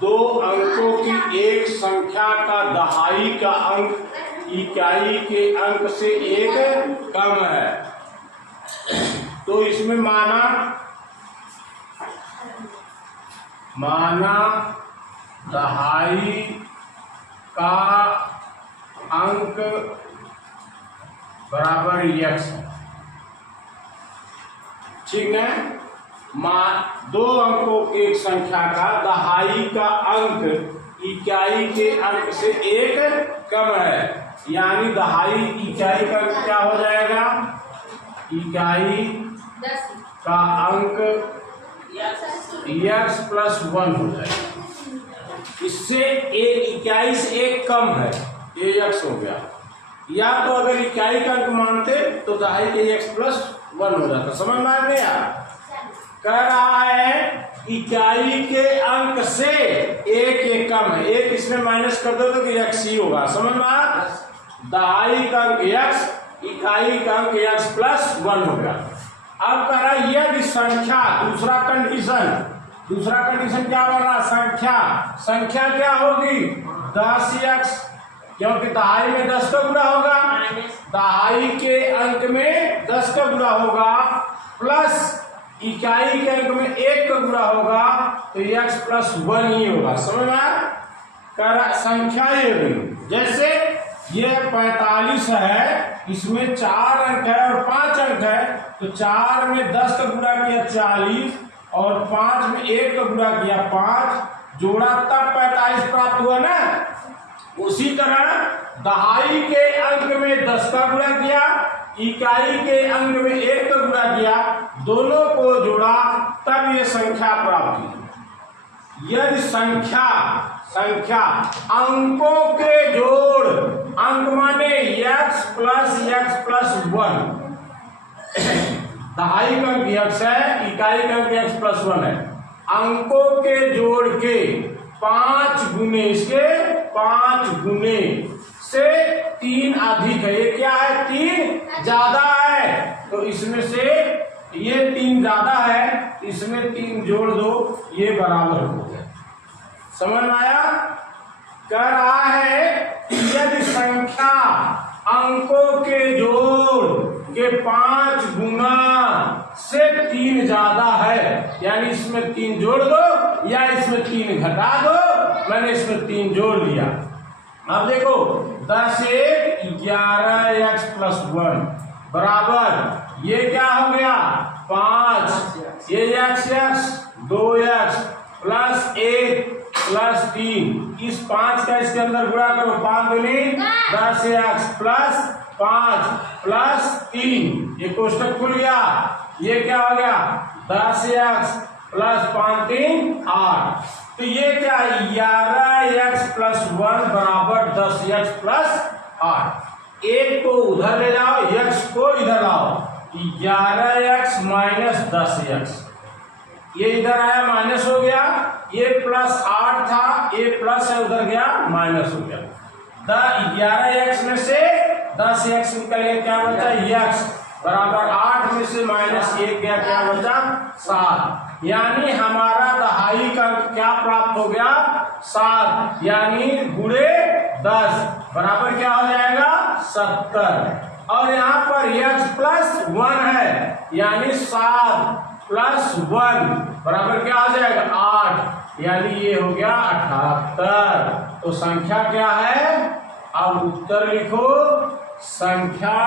दो अंकों की एक संख्या का दहाई का अंक इकाई के अंक से एक कम है। तो इसमें माना दहाई का अंक बराबर x है। ठीक है, दो अंकों की एक संख्या का दहाई का अंक इकाई के अंक से एक कम है, यानी दहाई इकाई का अंक क्या हो जाएगा? इकाई का अंक x प्लस 1 हो जाएगा। इससे एक इकाई से एक कम है, ये x हो गया। या तो अगर इकाई का अंक मानते तो दहाई के x प्लस 1 हो जाता। समझ में आ गया? कह रहा है इकाई के अंक से एक कम है, एक इसमें माइनस कर दो तो x ही होगा। समझ में आ? दहाई का अंक x, इकाई का अंक x प्लस 1 हो गया। अब कह रहा है यदि संख्या, दूसरा कंडीशन क्या बन रहा? संख्या क्या होगी? 10x, क्योंकि दहाई में 10 का गुणा होगा, दहाई के अंक में 10 का गुणा होगा, प्लस इकाई के अंक में 1 का गुणा होगा, तो x प्लस 1 ही होगा। समझ में आया? कह रहा संख्या ये हुई, जैसे ये 45 है, इसमें 4 अंक है और 5 अंक है, तो 4 में 10 का गुणा किया 40 और 5 में 1 का गुणा किया 5, जोड़ा तब 45 प्राप्त हुआ ना। उसी तरह दहाई के अंक में 10 का गुणा किया, इकाई के अंक में 1 का गुणा किया, दोनों को जोड़ा तब ये संख्या प्राप्त हुई। यदि संख्या अंकों के जोड़, अंक माने x प्लस 1, दहाई का अंक x है, इकाई का अंक x प्लस 1 है, अंकों के जोड़ के 5 गुने, इसके 5 गुने से 3 अधिक है। ये क्या है? 3 ज्यादा है, तो इसमें से ये 3 ज्यादा है, इसमें 3 जोड़ दो, ये बराबर हो गया। समझ में आया? कह रहा है यदि संख्या अंकों के जोड़ के 5 गुना से 3 ज्यादा है, यानी इसमें 3 जोड़ दो या इसमें 3 घटा दो, मैंने इसमें 3 जोड़ लिया। अब देखो 10 1 11x प्लस 1 बराबर ये क्या हो गया? 5, ये x 2x प्लस 1 प्लस 3, इस 5 का इसके अंदर गुणा करो, 5 दूनी 10x प्लस 5 प्लस 3, ये कोष्टक खुल गया। ये क्या हो गया? 10x प्लस 5 3 8, तो ये क्या है? 11x प्लस 1 बराबर 10x प्लस 8। एक को उधर ले जाओ, x को इधर लाओ, 11x माइनस 10x, ये इधर आया माइनस हो गया, ये प्लस 8 था, ये प्लस है उधर गया माइनस हो गया। 11x में से 10x निकल गया, क्या बचा? x बराबर 8 में से माइनस 1 गया, क्या बचा? 7। यानी हमारा दहाई का क्या प्राप्त हो गया? 7, यानी गुणे 10 बराबर क्या हो जाएगा? 70। और यहाँ पर x प्लस 1 है, यानी 7 प्लस 1 बराबर क्या हो जाएगा? 8, यानी ये हो गया 78। तो संख्या क्या है? अब उत्तर लिखो, संख्या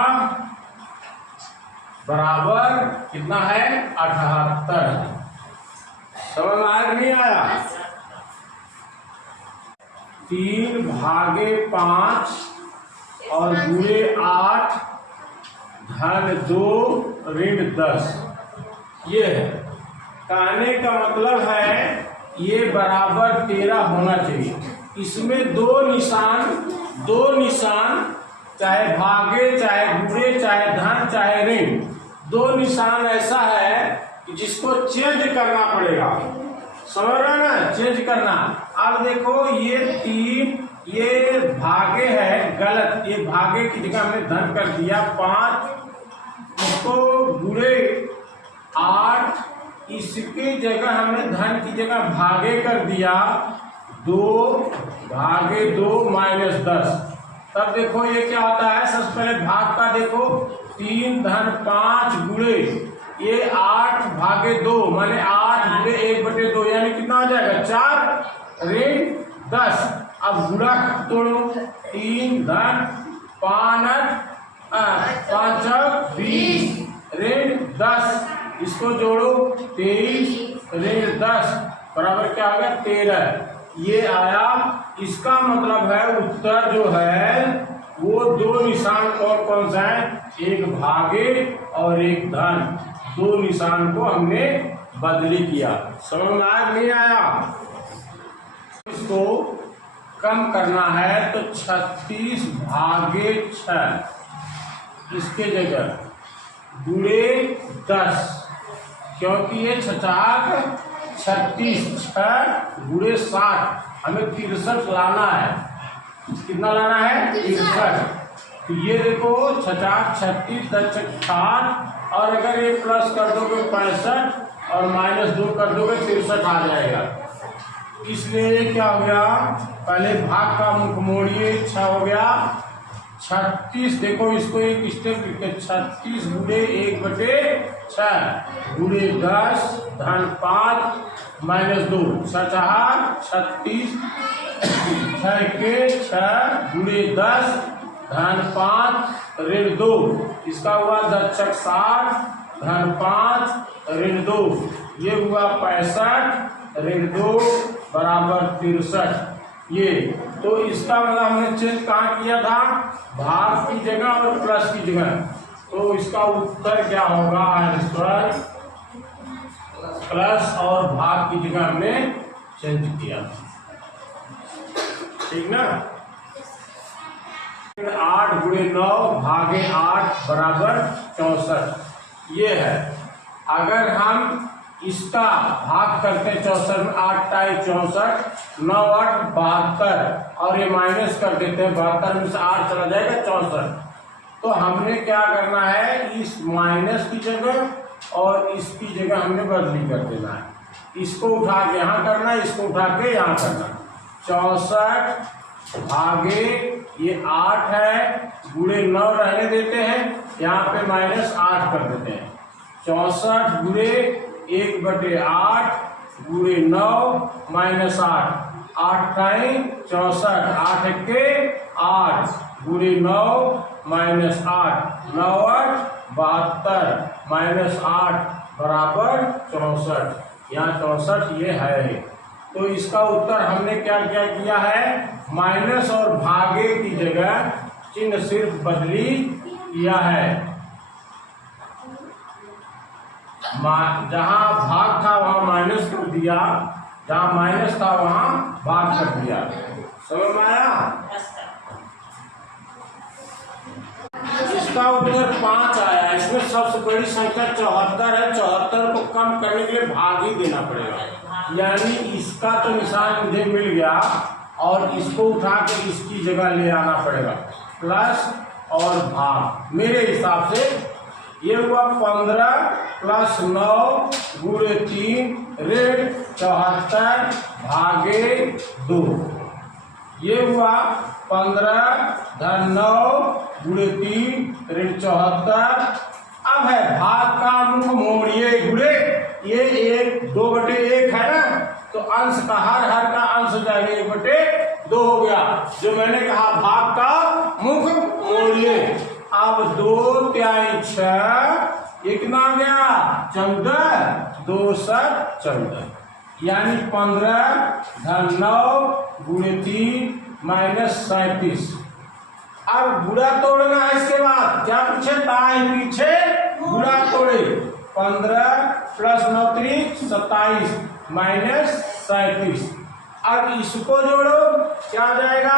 बराबर कितना है? 78। समझ में आया नहीं आया? 3/5 और गुणे 8 धन 2 ऋण 10, ये है। कहने का मतलब है ये बराबर 13 होना चाहिए। इसमें दो निशान चाहे भागे, चाहे गुणे, चाहे धन, चाहे ऋण, दो निशान ऐसा है कि जिसको चेंज करना पड़ेगा। समझ रहे ना? चेंज करना। अब देखो ये 3, ये भागे है, गलत, ये भागे की जगह हमने धन कर दिया 5, इसको गुणे 8, इसकी जगह हमने धन की जगह भागे कर दिया, 2/2 - 10। तब देखो ये क्या होता है, सबसे पहले भाग का देखो 3 धन 5 गुणे ये 8/2 माने 8 गुणे 1/2 यानी कितना हो जाएगा 4 ऋण 10। अब गुणा तोड़ो 3 धन 5 20 ऋण 10, इसको जोड़ो 23 ऋण 10 बराबर क्या हो गया 13। ये आया। इसका मतलब है उत्तर जो है वो दो निशान कौन कौन सा है, एक भागे और एक धन, दो निशान को हमने बदली किया। समझ में आया नहीं आया? इसको कम करना है तो 36/6 इसके जगह गुणे 10, क्योंकि ये 36 6 गुणे 60 हमें 63 लाना है। कितना लाना है 63। तो ये देखो 36 10 60 और अगर ये प्लस कर दोगे 65 और -2 कर दोगे 63 आ जाएगा। इसलिए क्या हो गया, पहले भाग का मुख मोड़िए 6 हो गया 36। देखो इसको एक स्टेप लिखते 36 गुणे 1/6 गुणे 10 धन 5 -2 36 6 के 6 गुणे 10 धन 5 ऋण 2, इसका हुआ 10 60 धन 5 ऋण 2, ये हुआ 65 ऋण 2 बराबर 63। ये तो इसका मतलब हमने चेंज कहाँ किया था, भाग की जगह और प्लस की जगह। तो इसका उत्तर क्या होगा, आंसर प्लस और भाग की जगह हमने चेंज किया। ठीक ना। 8 गुणे 9 भागे 8 बराबर 64 ये है। अगर हम इसका भाग करते 64 में 8 टाइम 64 9 8 72 और ये माइनस कर देते हैं 72 में से 8 चला जाएगा 64। तो हमने क्या करना है, इस माइनस की जगह और इसकी जगह हमने बदली कर देना है। इसको उठा के यहाँ करना, इसको उठा के यहाँ करना। 64 भागे ये 8 है गुणे 9 रहने देते हैं, यहाँ पे -8 कर देते हैं। 64 गुणे 1/8 गुणे 9 -8 8 टाइम 64 8 के 8 गुणे 9 -8 9 8 72 -8 बराबर 64। यहाँ 64 ये है। तो इसका उत्तर हमने क्या क्या किया है, माइनस और भागे की जगह चिन्ह सिर्फ बदली किया है। जहां भाग था वहां माइनस कर दिया, जहां माइनस था वहां भाग कर दिया। समझ में आया? इसका उत्तर 5 आया। इसमें सबसे बड़ी संख्या 74 है। 74 को कम करने के लिए भाग ही देना पड़ेगा, यानी इसका तो निशान मुझे मिल गया और इसको उठा के इसकी जगह ले आना पड़ेगा, प्लस और भाग। मेरे हिसाब से ये हुआ 15 + 9 गुणे 3 ऋण 74 भागे 2। ये हुआ 15 धन 9 गुणे 3 ऋण 74। अब है भाग का मुख मोड़िए गुणे, ये 1/2 है ना, तो अंश का हर का अंश हो जाएगा 1/2 हो गया। जो मैंने कहा भाग का मुख मोड़िए। अब 2 तिहाई 6 ये कितना आ गया 14 2 7 14, यानी 15 धन 9 गुणे 3 -37। अब गुणा तोड़ना है। इसके बाद क्या पूछे, दाएं पीछे गुणा तोड़े। 15 + 9 = 27 -37। अब इसको जोड़ो, क्या आ जाएगा,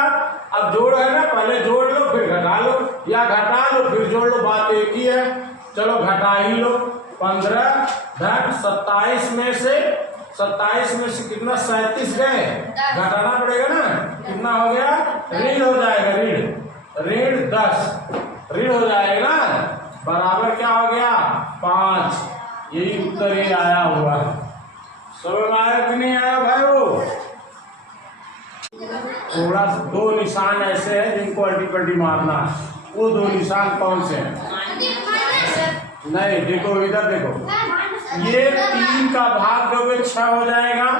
अब जोड़ है ना, पहले जोड़ लो फिर घटा लो, या घटा लो फिर जोड़ लो, बात एक ही है। चलो घटा ही लो। 15 धन 27 में से कितना 37 गए, घटाना पड़ेगा ना, कितना हो गया, ऋण हो जाएगा, ऋण 10 ऋण हो जाएगा ना, बराबर क्या हो गया 5। यही उत्तर ये आया हुआ है। समझ में आया कि नहीं आया भाई? वो थोड़ा दो निशान ऐसे हैं जिनको अल्टी पल्टी मारना है। वो दो निशान कौन से हैं? नहीं, देखो इधर देखो, ये 3 का भाग दोगे 6 हो जाएगा,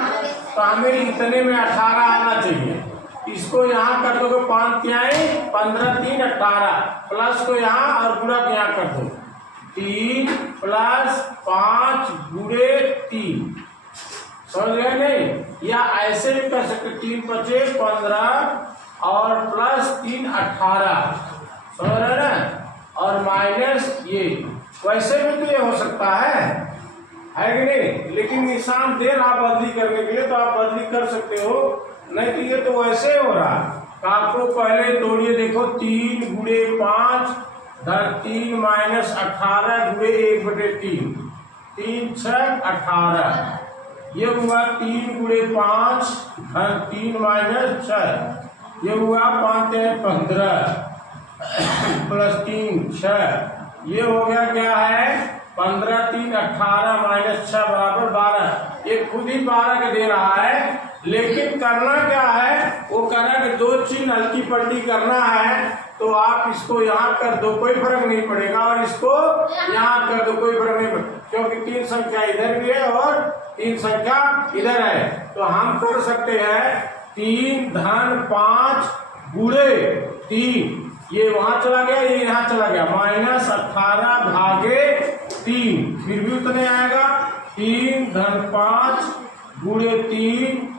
तो हमें इतने में 18 आना चाहिए। इसको यहाँ कर दोगे 5 तिहाई 15 3 18, प्लस को यहाँ और पूरा यहाँ कर दो 3 प्लस 5 गुणे 3, समझ गए नहीं? या ऐसे भी कर सकते, 3 बचे 15 और प्लस 3 18, समझ रहे ना? और माइनस ये, वैसे भी तो ये हो सकता है कि नहीं? लेकिन निशान दे रहा बदली करने के लिए तो आप बदली कर सकते हो, नहीं तो ये तो वैसे हो रहा। आपको पहले तोड़िए, देखो 3 गुणे 5 धन 3 माइनस 18 गुणे 1/3, 3 6 18, ये हुआ 3 गुणे 5 धन 3 माइनस 6, ये हुआ 5 15 प्लस 3 6, ये हो गया क्या है 15 3 18 माइनस 6 बराबर 12। ये खुद ही 12 का दे रहा है, लेकिन करना क्या है, वो करना कि 2 चिन्ह हल्की पल्टी करना है, तो आप इसको यहाँ कर दो, कोई फर्क नहीं पड़ेगा, और इसको यहाँ कर दो, कोई फर्क नहीं पड़ेगा, क्योंकि 3 संख्या इधर भी है और 3 संख्या इधर है। तो हम कर सकते हैं 3 धन 5 गुणे 3, ये वहां चला गया, ये यहाँ चला गया, माइनस 18 भागे 3, फिर भी उतने आएगा 3 धन 5 गुणे 3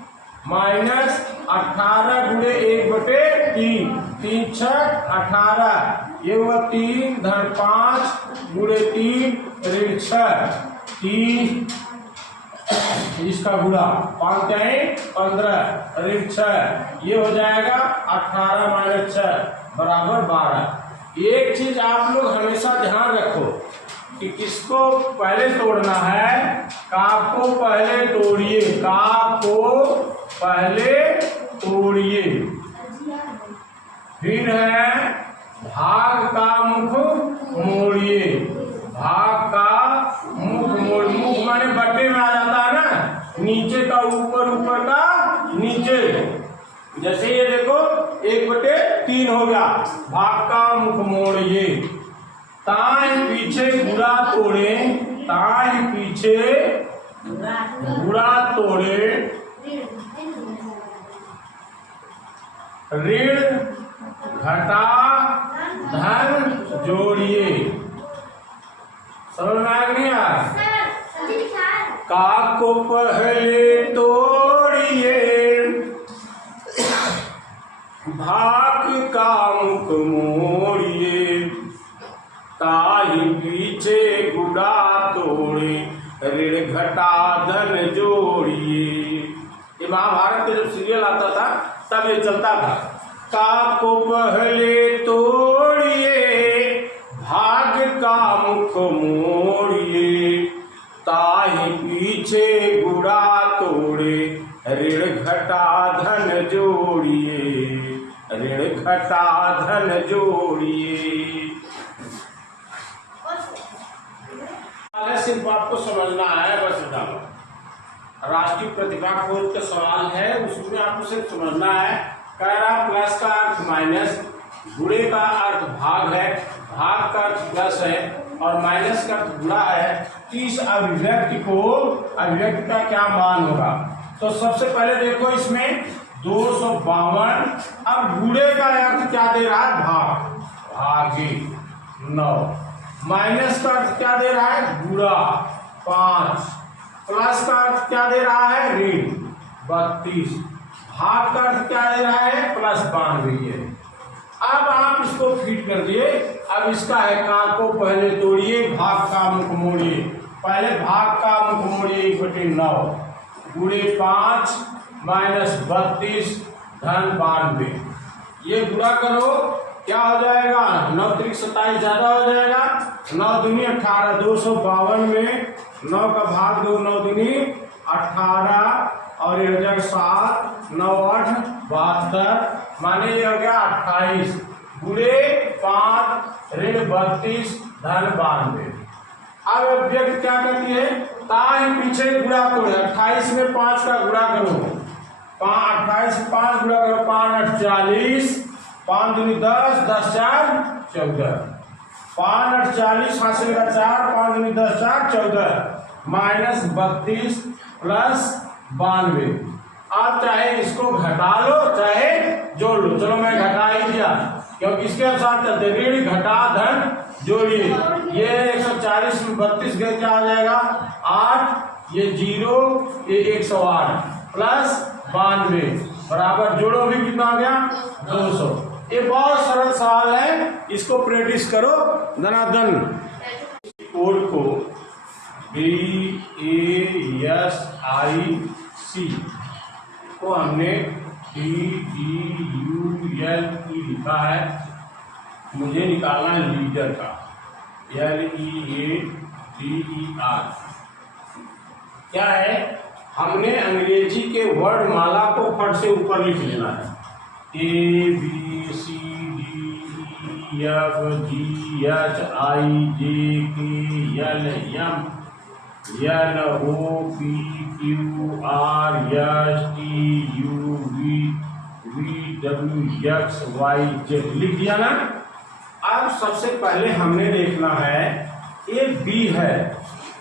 माइनस 18 गुणे 1/3, 3 6 18, ये हुआ 3 धन 5 गुणे 3 ऋण 6, 3 इसका गुणा 5 15 ऋण 6, ये हो जाएगा 18 माइनस 6 बराबर 12। एक चीज आप लोग हमेशा ध्यान रखो कि किसको पहले तोड़ना है, काफ को पहले तोड़िए, काफ को पहले तोड़िए, फिर है भाग का मुख मोड़िए, भाग का मुख मोड़, मुख माने बट्टे में आ जाता है ना, नीचे का ऊपर, ऊपर का नीचे, जैसे ये देखो 1/3 हो गया, भाग का मुख मोड़िए, ताई पीछे गुड़ा तोड़े, ताई पीछे गुड़ा तोड़े, ऋण घटा धन जोड़िए, समझ में आ गया? काक को पहले तोड़िए, भाग का मुख मोड़िए, ताई पीछे गुड़ा तोड़े, ऋण घटा धन जोड़िए। ये महाभारत के जब सीरियल आता था तब ये चलता था। काक को पहले तोड़िए, भाग का मुख मोड़िए, ताई पीछे गुड़ा तोड़े, ऋण घटा धन जोड़िए, ऋण घटा धन जोड़िए। सिर्फ आपको समझना है, बस इतना। राष्ट्रीय प्रतिभा खोज का सवाल है, उसमें आपको सिर्फ समझना है। कह रहा प्लस का अर्थ माइनस, गुणे का अर्थ भाग है, भाग का अर्थ प्लस है और माइनस का अर्थ गुणा है। तो इस अभिव्यक्ति का क्या मान होगा? तो सबसे पहले देखो इसमें 252, अब गुणे का अर्थ क्या दे रहा है? भाग, भागे 9, माइनस का अर्थ क्या दे रहा है? गुणा 5, प्लस का अर्थ क्या दे रहा है? ऋण 32, भाग का अर्थ क्या दे रहा है? प्लस 92। अब आप इसको फिट कर दिए। अब इसका है काक को पहले तोड़िए, भाग का मुख मोड़िए। पहले भाग का मुख मोड़िए 1/9 गुणे 5 माइनस 32 धन 92। ये गुणा करो, क्या हो जाएगा? 9 त्रिक 27 ज्यादा हो जाएगा, 9 दूनी 18, 252 में 9 का भाग दो, 9 दूनी 18 और ये हो जाएगा 7, 9 8 72, माने ये हो गया 28 गुणे 5 ऋण 32 धन 92। अब अभिव्यक्ति क्या करती है? ताई पीछे गुणा करो, 28 में 5 का गुणा करो, 28 से 5 गुणा करो, 5 8 40, 5 दूनी 10, 10 4 14, 5 8 40, हाथ से लगा 4, 5 दूनी 10 4 14 माइनस 32 प्लस 92। आप चाहे इसको घटा लो चाहे जोड़ लो। चलो मैं घटा ही दिया क्योंकि इसके अनुसार चलते, ऋण घटा धन जोड़िए। ये 140 में 32 गए क्या हो जाएगा 8, ये 0, ये 108 प्लस 92 बराबर जोड़ो भी कितना आ गया 200। ये बहुत सरल सवाल है, इसको प्रैक्टिस करो धनाधन। कोड को BASIC को हमने DDULE लिखा है, मुझे निकालना है लीडर का LEADER। क्या है, हमने अंग्रेजी के वर्ड माला को फट से ऊपर लिख लेना है। ABCDEFGHIJKLMNOPQRSTUVW XYZ लिख दिया ना। अब सबसे पहले हमने देखना है, ये बी है,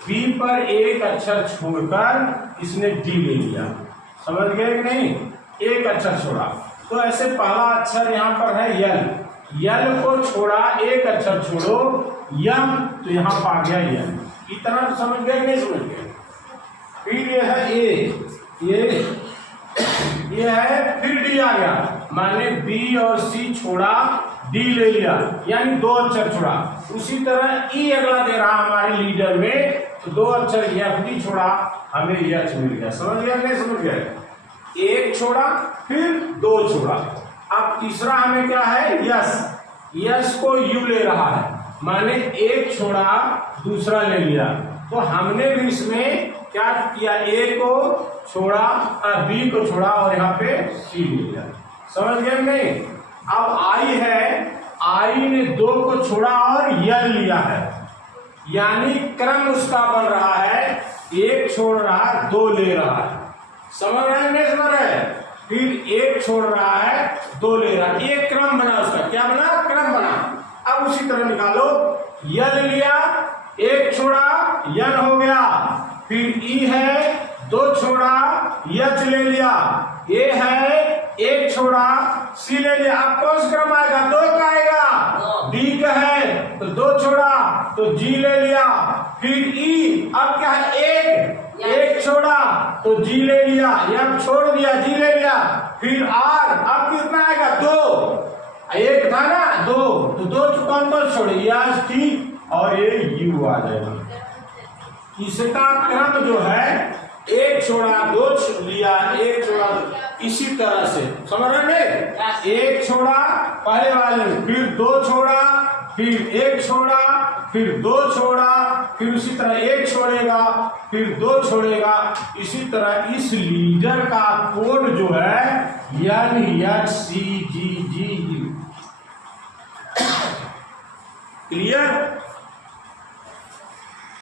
बी पर एक अक्षर छोड़कर इसने डी ले लिया। समझ गए कि नहीं, एक अक्षर छोड़ा तो ऐसे पहला अक्षर यहाँ पर है यल, यल को छोड़ा, एक अक्षर छोड़ो यम, तो यहाँ पा गया यल। इतना तो समझ गए नहीं समझ गए। फिर ये है ए, ये है, फिर डी आ गया, माने बी और सी छोड़ा डी ले लिया, यानी 2 अक्षर छोड़ा। उसी तरह ई अगला दे रहा हमारे लीडर में, तो 2 अक्षर एफ डी छोड़ा, हमें यच मिल गया। समझ गया नहीं समझ गया, एक छोड़ा फिर 2 छोड़ा। अब तीसरा हमें क्या है यस, यस को यू ले रहा है, माने एक छोड़ा दूसरा ले लिया। तो हमने भी इसमें क्या किया, ए को छोड़ा, बी को छोड़ा और यहाँ पे सी ले लिया। समझ गए नहीं। अब आई है, आई ने 2 को छोड़ा और यल लिया है, यानी क्रम उसका बन रहा है, एक छोड़ रहा 2 ले रहा है। समझ रहे नहीं समझ रहे। फिर एक छोड़ रहा है 2 ले रहा है, एक क्रम बना उसका, क्या बना क्रम बना। अब उसी तरह निकालो, यल लिया, एक छोड़ा यन हो गया, फिर ई है 2 छोड़ा यच ले लिया, ये है एक छोड़ा सी ले लिया। अब कौन सा क्रम आएगा, 2 का आएगा, डी का है तो 2 छोड़ा तो जी ले लिया, फिर ई, अब क्या है एक छोड़ा तो जी ले लिया, यम छोड़ दिया जी ले लिया, फिर आर, अब कितना आएगा 2, एक था ना 2, तो 2 कौन कौन छोड़े, यस टी और ये यू आ जाएगा। इसका क्रम जो है, एक छोड़ा 2 लिया, एक छोड़ा, इसी तरह से समझ रहे, एक छोड़ा पहले वाले में, फिर 2 छोड़ा, फिर एक छोड़ा, फिर 2 छोड़ा, फिर उसी तरह एक छोड़ेगा, फिर 2 छोड़ेगा। इसी तरह इस लीडर का कोड जो है NHCGG। क्लियर।